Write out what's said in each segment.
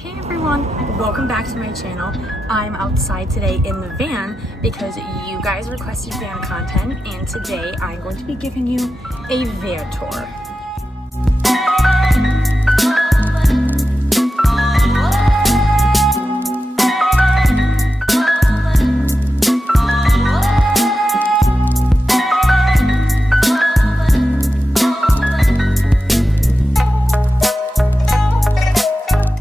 Hey everyone, welcome back to my channel. I'm outside today in the van because you guys requested van content, and today I'm going to be giving you a van tour.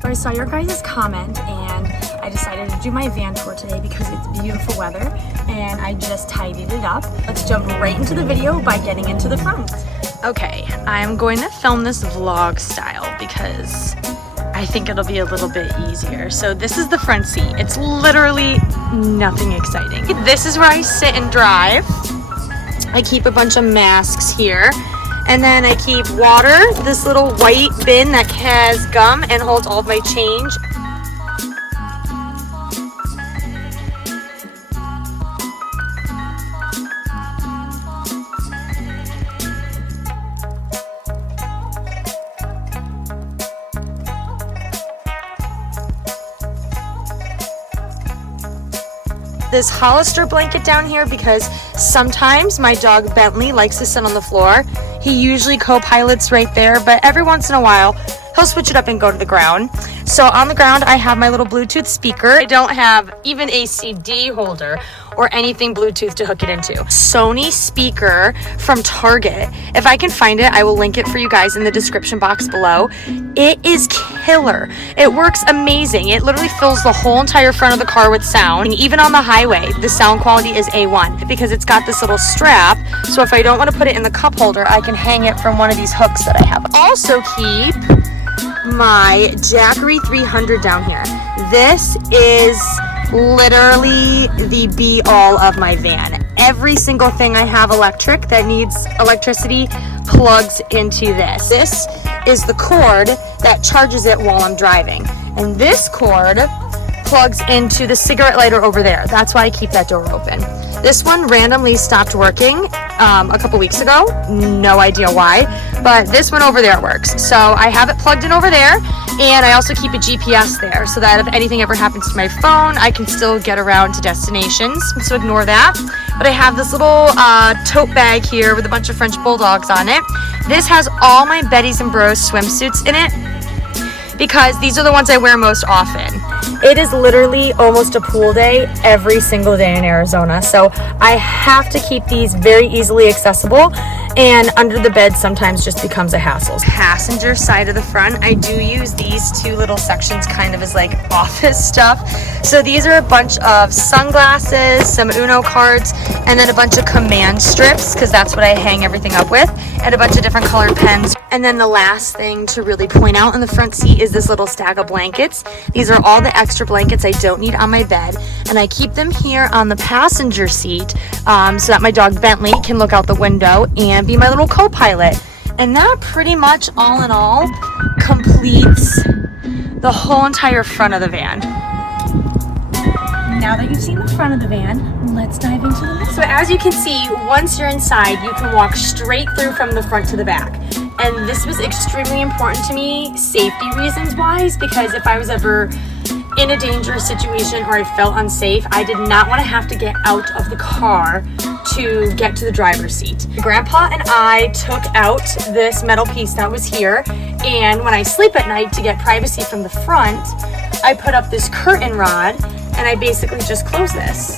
I saw your guys' comment and I decided to do my van tour today because it's beautiful weather and I just tidied it up. Let's jump right into the video by getting into the front. Okay, I'm going to film this vlog style because I think it'll be a little bit easier. So this is the front seat. It's literally nothing exciting. This is where I sit and drive. I keep a bunch of masks here. And then I keep water, this little white bin that has gum and holds all of my change. This Hollister blanket down here because sometimes my dog Bentley likes to sit on the floor. He usually co-pilots right there, but every once in a while he'll switch it up and go to the ground. So on the ground I have my little Bluetooth speaker. I don't have even a CD holder or anything Bluetooth to hook it into. Sony speaker from Target. If I can find it, I will link it for you guys in the description box below. It is killer. It works amazing. It literally fills the whole entire front of the car with sound. And even on the highway, the sound quality is A1 because it's got this little strap. So if I don't want to put it in the cup holder, I can hang it from one of these hooks that I have. Also keep my JACKERY 300 down here. This is literally the be-all of my van. Every single thing I have electric that needs electricity plugs into this. This is the cord that charges it while I'm driving. And this cord plugs into the cigarette lighter over there. That's why I keep that door open. This one randomly stopped working a couple weeks ago. No idea why, but this one over there works. So I have it plugged in over there, and I also keep a GPS there so that if anything ever happens to my phone, I can still get around to destinations. So ignore that. But I have this little tote bag here with a bunch of French bulldogs on it. This has all my Betty's and Bros swimsuits in it because these are the ones I wear most often. It is literally almost a pool day every single day in Arizona, so I have to keep these very easily accessible, and under the bed sometimes just becomes a hassle. Passenger side of the front, I do use these two little sections kind of as like office stuff. So these are a bunch of sunglasses, some Uno cards, and then a bunch of command strips because that's what I hang everything up with, and a bunch of different colored pens. And then the last thing to really point out in the front seat is this little stack of blankets. These are all the extra blankets I don't need on my bed, and I keep them here on the passenger seat so that my dog Bentley can look out the window and be my little co-pilot. And that pretty much all in all completes the whole entire front of the van. Now that you've seen the front of the van, let's dive into the middle. So as you can see, once you're inside, you can walk straight through from the front to the back. And this was extremely important to me, safety reasons wise, because if I was ever in a dangerous situation or I felt unsafe, I did not want to have to get out of the car to get to the driver's seat. Grandpa and I took out this metal piece that was here, and when I sleep at night to get privacy from the front, I put up this curtain rod and I basically just close this.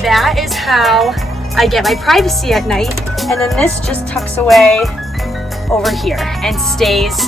That is how I get my privacy at night, and then this just tucks away over here and stays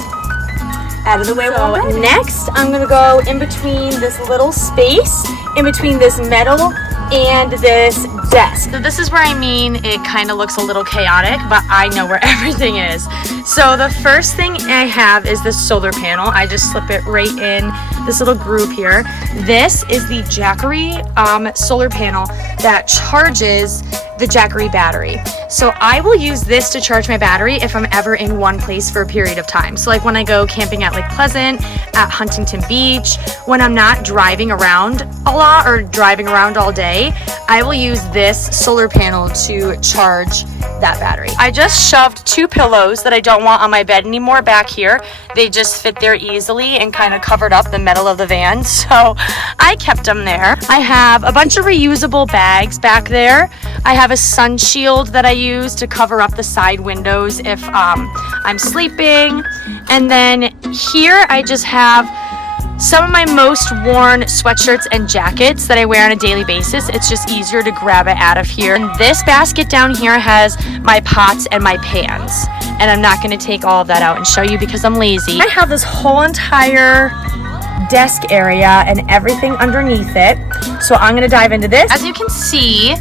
out of the way. So next I'm gonna go in between this little space, in between this metal and this desk. So this is where it kind of looks a little chaotic, but I know where everything is. So the first thing I have is this solar panel. I just slip it right in this little groove here. This is the JACKERY solar panel that charges the JACKERY battery. So I will use this to charge my battery if I'm ever in one place for a period of time. So like when I go camping at Lake Pleasant, at Huntington Beach, when I'm not driving around a lot or driving around all day, I will use this solar panel to charge that battery. I just shoved 2 pillows that I don't want on my bed anymore back here. They just fit there easily and kind of covered up the metal of the van, so I kept them there. I have a bunch of reusable bags back there. I have a sun shield that I use to cover up the side windows if I'm sleeping. And then here I just have some of my most worn sweatshirts and jackets that I wear on a daily basis. It's just easier to grab it out of here. And this basket down here has my pots and my pans. And I'm not going to take all of that out and show you because I'm lazy. I have this whole entire desk area and everything underneath it. So I'm going to dive into this. As you can see,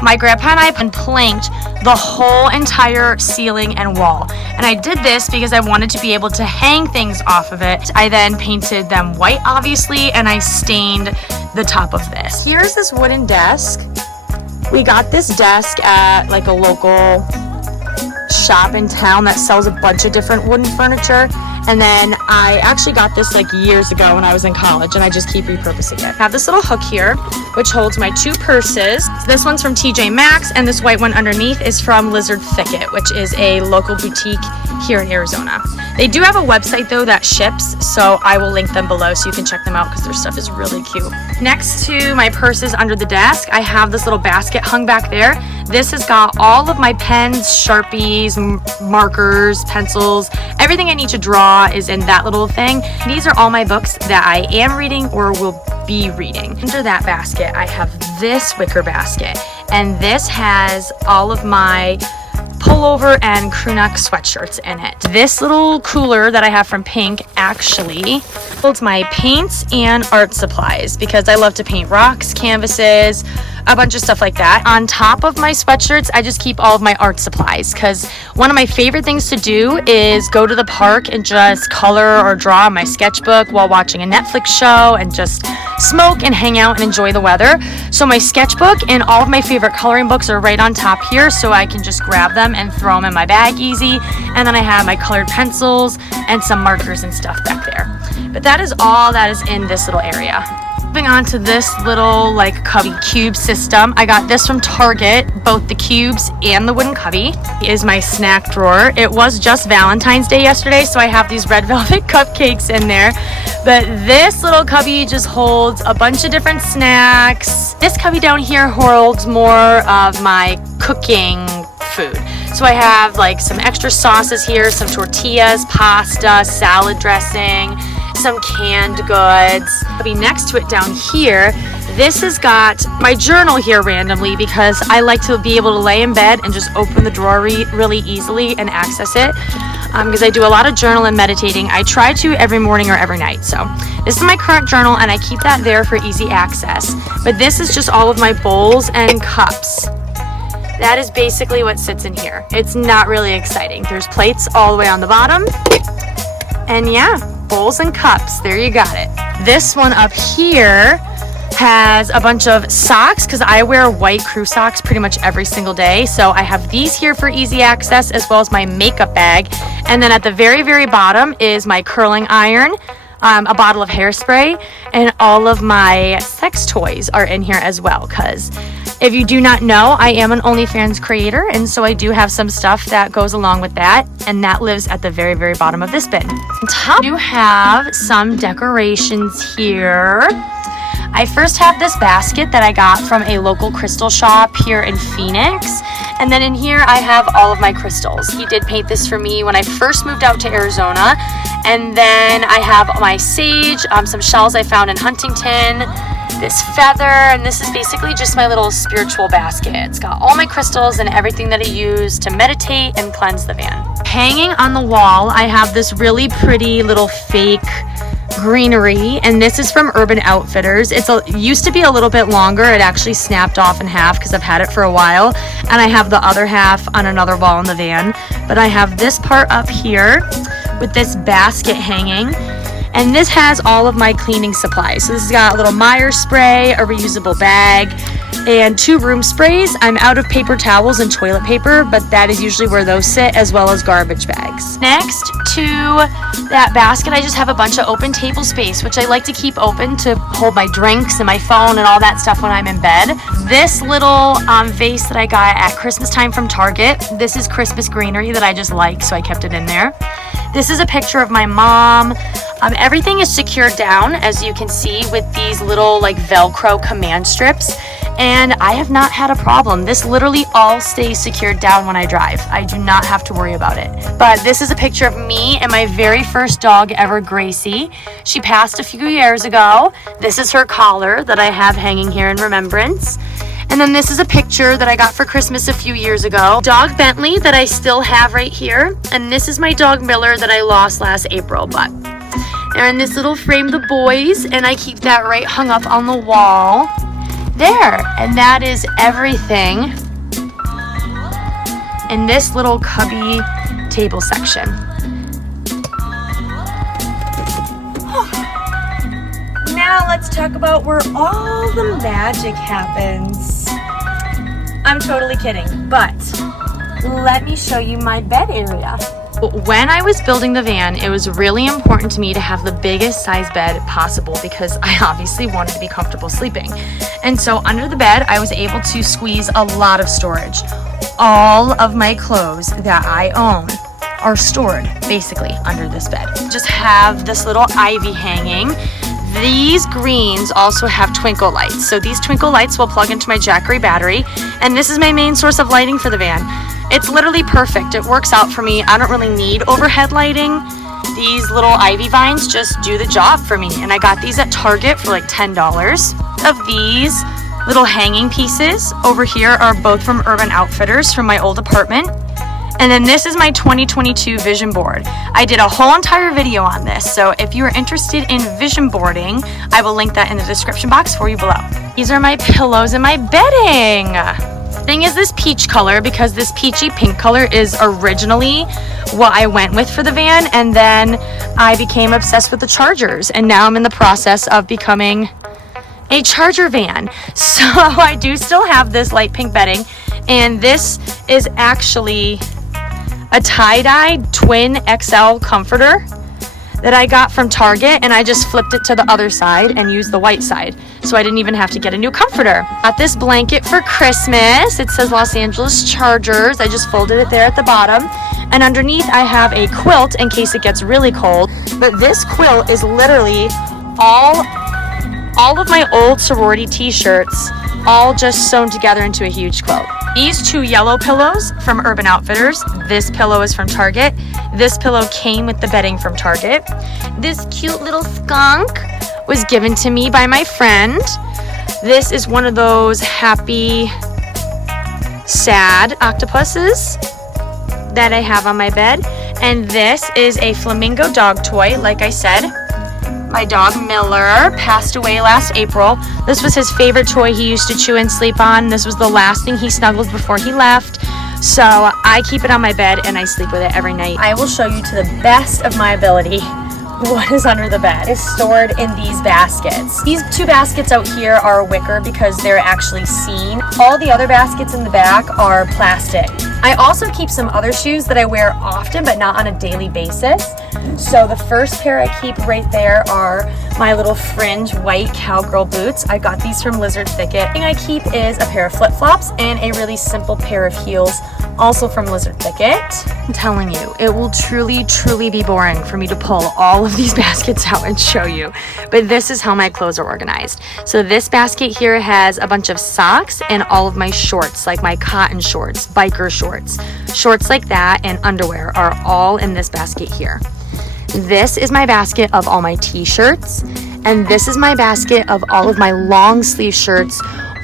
my grandpa and I planked the whole entire ceiling and wall. And I did this because I wanted to be able to hang things off of it. I then painted them white, obviously, and I stained the top of this. Here's this wooden desk. We got this desk at like a local shop in town that sells a bunch of different wooden furniture. And then I actually got this like years ago when I was in college, and I just keep repurposing it. I have this little hook here, which holds my 2 purses. This one's from TJ Maxx, and this white one underneath is from THICKET, which is a local boutique here in Arizona. They do have a website though that ships, so I will link them below so you can check them out because their stuff is really cute. Next to my purses under the desk, I have this little basket hung back there. This has got all of my pens, Sharpies, markers, pencils, everything I need to draw is in that little thing. These are all my books that I am reading or will be reading. Under that basket, I have this wicker basket, and this has all of my pullover and crew neck sweatshirts in it. This little cooler that I have from Pink actually holds my paints and art supplies because I love to paint rocks, canvases, a bunch of stuff like that. On top of my sweatshirts, I just keep all of my art supplies because one of my favorite things to do is go to the park and just color or draw on my sketchbook while watching a Netflix show and just smoke and hang out and enjoy the weather. So my sketchbook and all of my favorite coloring books are right on top here, so I can just grab them and throw them in my bag easy. And then I have my colored pencils and some markers and stuff back there. But that is all that is in this little area. Moving on to this little like cubby cube system. I got this from Target, both the cubes and the wooden cubby. Is my snack drawer. It was just Valentine's Day yesterday, so I have these red velvet cupcakes in there. But this little cubby just holds a bunch of different snacks. This cubby down here holds more of my cooking food. So I have like some extra sauces here, some tortillas, pasta, salad dressing, some canned goods. I'll be next to it down here. This has got my journal here randomly because I like to be able to lay in bed and just open the drawer really easily and access it because I do a lot of journal and meditating. I try to every morning or every night. So this is my current journal and I keep that there for easy access. But this is just all of my bowls and cups. That is basically what sits in here. It's not really exciting. There's plates all the way on the bottom. And yeah, bowls and cups. There you got it. This one up here has a bunch of socks because I wear white crew socks pretty much every single day. So I have these here for easy access as well as my makeup bag. And then at the very, very bottom is my curling iron, a bottle of hairspray, and all of my sex toys are in here as well because if you do not know, I am an OnlyFans creator, and so I do have some stuff that goes along with that, and that lives at the very, very bottom of this bin. On top, I do have some decorations here. I first have this basket that I got from a local crystal shop here in Phoenix, and then in here I have all of my crystals. He did paint this for me when I first moved out to Arizona, and then I have my sage, some shells I found in Huntington, this feather, and this is basically just my little spiritual basket. It's got all my crystals and everything that I use to meditate and cleanse the van. Hanging on the wall, I have this really pretty little fake greenery, and this is from Urban Outfitters. It used to be a little bit longer. It actually snapped off in half because I've had it for a while, and I have the other half on another wall in the van. But I have this part up here with this basket hanging. And this has all of my cleaning supplies. So this has got a little Meyer spray, a reusable bag. and 2 room sprays. I'm out of paper towels and toilet paper, but that is usually where those sit, as well as garbage bags. Next to that basket, I just have a bunch of open table space, which I like to keep open to hold my drinks and my phone and all that stuff when I'm in bed. This little vase that I got at Christmas time from Target, this is Christmas greenery that I just like, so I kept it in there. This is a picture of my mom. Everything is secured down, as you can see, with these little like Velcro command strips, and I have not had a problem. This literally all stays secured down when I drive. I do not have to worry about it. But this is a picture of me and my very first dog ever, Gracie. She passed a few years ago. This is her collar that I have hanging here in remembrance. And then this is a picture that I got for Christmas a few years ago. Dog Bentley that I still have right here. And this is my dog Miller that I lost last April. But they're in this little frame, the boys, and I keep that right hung up on the wall there. And that is everything in this little cubby table section. Now let's talk about where all the magic happens. I'm totally kidding, but let me show you my bed area. When I was building the van, it was really important to me to have the biggest size bed possible because I obviously wanted to be comfortable sleeping. And so under the bed, I was able to squeeze a lot of storage. All of my clothes that I own are stored basically under this bed. Just have this little ivy hanging. These greens also have twinkle lights. So these twinkle lights will plug into my JACKERY battery, and this is my main source of lighting for the van. It's literally perfect. It works out for me. I don't really need overhead lighting. These little ivy vines just do the job for me, and I got these at Target for like $10. Of these little hanging pieces over here are both from Urban Outfitters from my old apartment. And then this is my 2022 vision board. I did a whole entire video on this, so if you are interested in vision boarding, I will link that in the description box for you below. These are my pillows and my bedding. Thing is this peach color, because this peachy pink color is originally what I went with for the van, and then I became obsessed with the Chargers, and now I'm in the process of becoming a Charger van. So I do still have this light pink bedding, and this is actually a tie-dyed twin XL comforter that I got from Target, and I just flipped it to the other side and used the white side, so I didn't even have to get a new comforter. Got this blanket for Christmas. It says Los Angeles Chargers. I just folded it there at the bottom, and underneath I have a quilt in case it gets really cold. But this quilt is literally all of my old sorority t-shirts all just sewn together into a huge quilt. These 2 yellow pillows from Urban Outfitters. This pillow is from Target. This pillow came with the bedding from Target. This cute little skunk was given to me by my friend. This is one of those happy, sad octopuses that I have on my bed. And this is a flamingo dog toy, like I said. My dog Miller passed away last April. This was his favorite toy he used to chew and sleep on. This was the last thing he snuggled before he left. So I keep it on my bed and I sleep with it every night. I will show you to the best of my ability what is under the bed. It's stored in these baskets. These 2 baskets out here are wicker because they're actually seen. All the other baskets in the back are plastic. I also keep some other shoes that I wear often but not on a daily basis. So the first pair I keep right there are my little fringe white cowgirl boots. I got these from Lizard Thicket. The thing I keep is a pair of flip-flops and a really simple pair of heels, also from Lizard Thicket. I'm telling you, it will truly be boring for me to pull all of these baskets out and show you. But this is how my clothes are organized. So this basket here has a bunch of socks and all of my shorts, like my cotton shorts, biker shorts. Shorts like that and underwear are all in this basket here. This is my basket of all my t-shirts, and this is my basket of all of my long sleeve shirts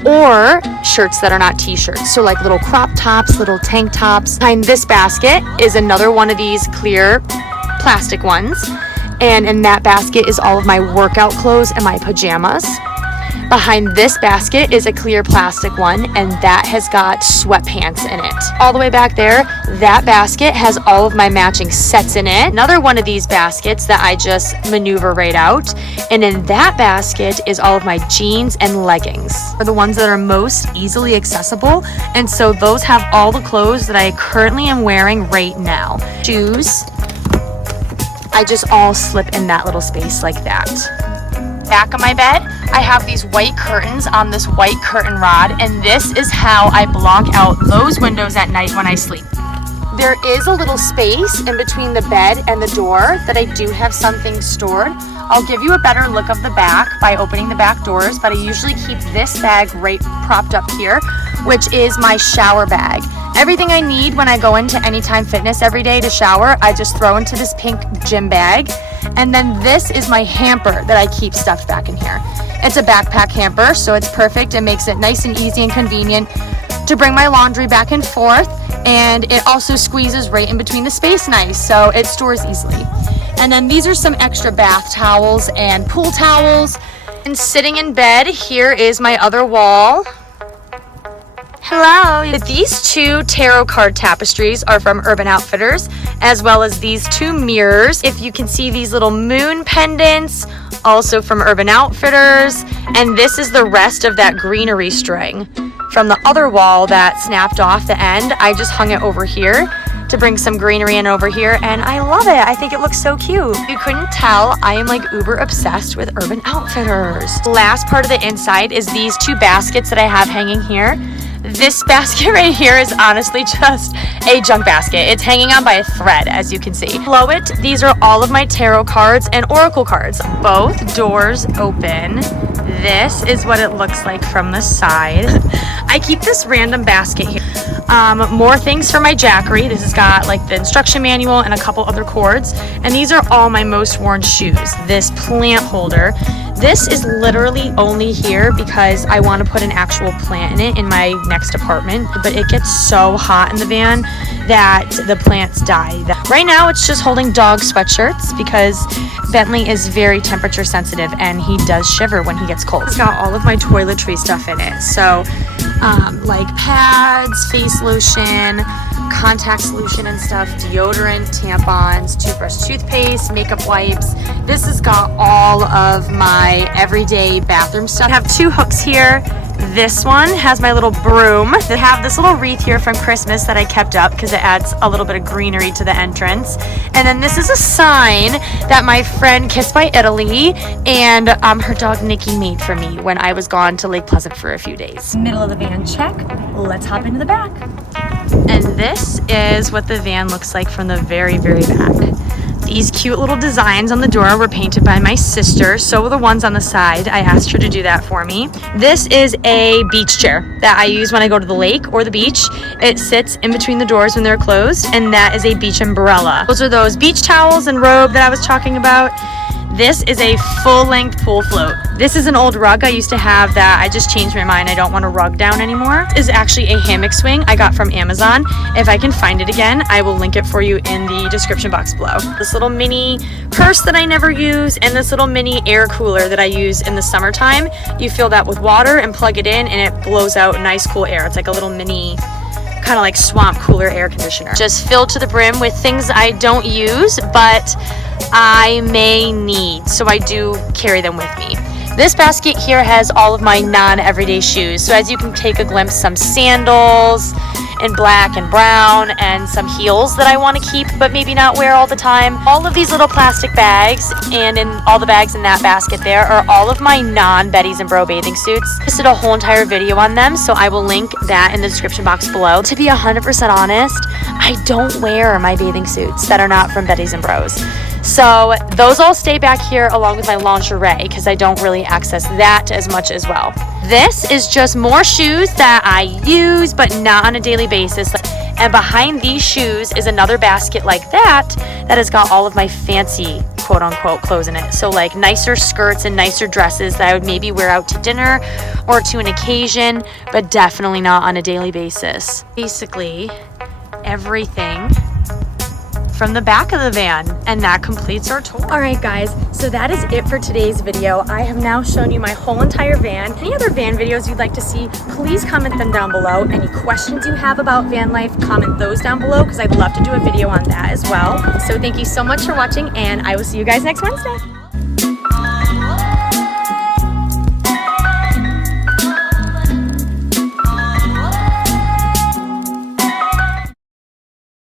or shirts that are not t-shirts, so like little crop tops, little tank tops. Behind this basket is another one of these clear plastic ones, and in that basket is all of my workout clothes and my pajamas. Behind this basket is a clear plastic one, and that has got sweatpants in it. All the way back there, that basket has all of my matching sets in it. Another one of these baskets that I just maneuver right out. And in that basket is all of my jeans and leggings. Are the ones that are most easily accessible, and so those have all the clothes that I currently am wearing right now. Shoes, I just all slip in that little space like that. Back of my bed, I have these white curtains on this white curtain rod, and this is how I block out those windows at night when I sleep. There is a little space in between the bed and the door that I do have some things stored. I'll give you a better look of the back by opening the back doors, but I usually keep this bag right propped up here, which is my shower bag. Everything I need when I go into Anytime Fitness every day to shower, I just throw into this pink gym bag. And then this is my hamper that I keep stuffed back in here. It's a backpack hamper, so it's perfect. It makes it nice and easy and convenient to bring my laundry back and forth. And it also squeezes right in between the space nice, so it stores easily. And then these are some extra bath towels and pool towels. And sitting in bed, here is my other wall. Hello! These two tarot card tapestries are from Urban Outfitters, as well as these two mirrors. If you can see these little moon pendants, also from Urban Outfitters. And this is the rest of that greenery string from the other wall that snapped off the end. I just hung it over here to bring some greenery in over here, and I love it. I think it looks so cute. If you couldn't tell, I am like uber obsessed with Urban Outfitters. The last part of the inside is these two baskets that I have hanging here. This basket right here is honestly just a junk basket. It's hanging on by a thread, as you can see. Below it, these are all of my tarot cards and oracle cards. Both doors open. This is what it looks like from the side. I keep this random basket here. More things for my Jackery. This has got like the instruction manual and a couple other cords. And these are all my most worn shoes. This plant holder. This is literally only here because I want to put an actual plant in it in my next apartment, but it gets so hot in the van that the plants die. Right now it's just holding dog sweatshirts because Bentley is very temperature sensitive and he does shiver when he gets cold. It's got all of my toiletry stuff in it. So like pads, face lotion, contact solution and stuff, deodorant, tampons, toothbrush, toothpaste, makeup wipes. This has got all of my everyday bathroom stuff. I have two hooks here. This one has my little broom. I have this little wreath here from Christmas that I kept up because it adds a little bit of greenery to the entrance. And then this is a sign that my friend Kiss by Italy and her dog Nikki made for me when I was gone to Lake Pleasant for a few days. Middle of the van check. Let's hop into the back. And this is what the van looks like from the very, very back. These cute little designs on the door were painted by my sister. So were the ones on the side. I asked her to do that for me. This is a beach chair that I use when I go to the lake or the beach. It sits in between the doors when they're closed, and that is a beach umbrella. Those are those beach towels and robe that I was talking about. This is a full-length pool float. This is an old rug I used to have that I just changed my mind. I don't want a rug down anymore. This is actually a hammock swing I got from Amazon. If I can find it again, I will link it for you in the description box below. This little mini purse that I never use, and this little mini air cooler that I use in the summertime. You fill that with water and plug it in, and it blows out nice cool air. It's like a little mini kind of like swamp cooler air conditioner. Just filled to the brim with things I don't use, but I may need, so I do carry them with me. This basket here has all of my non-everyday shoes. So as you can take a glimpse, some sandals in black and brown, and some heels that I want to keep but maybe not wear all the time. All of these little plastic bags, and in all the bags in that basket there, are all of my non-Betty's and Bro bathing suits. I just did a whole entire video on them, so I will link that in the description box below. To be 100% honest, I don't wear my bathing suits that are not from Betty's and Bros. So those all stay back here along with my lingerie because I don't really access that as much as well. This is just more shoes that I use but not on a daily basis. And behind these shoes is another basket like that that has got all of my fancy quote unquote clothes in it. So like nicer skirts and nicer dresses that I would maybe wear out to dinner or to an occasion, but definitely not on a daily basis. Basically, everything from the back of the van. And that completes our tour. All right, guys, so that is it for today's video. I have now shown you my whole entire van. Any other van videos you'd like to see, please comment them down below. Any questions you have about van life, comment those down below because I'd love to do a video on that as well. So thank you so much for watching, and I will see you guys next Wednesday.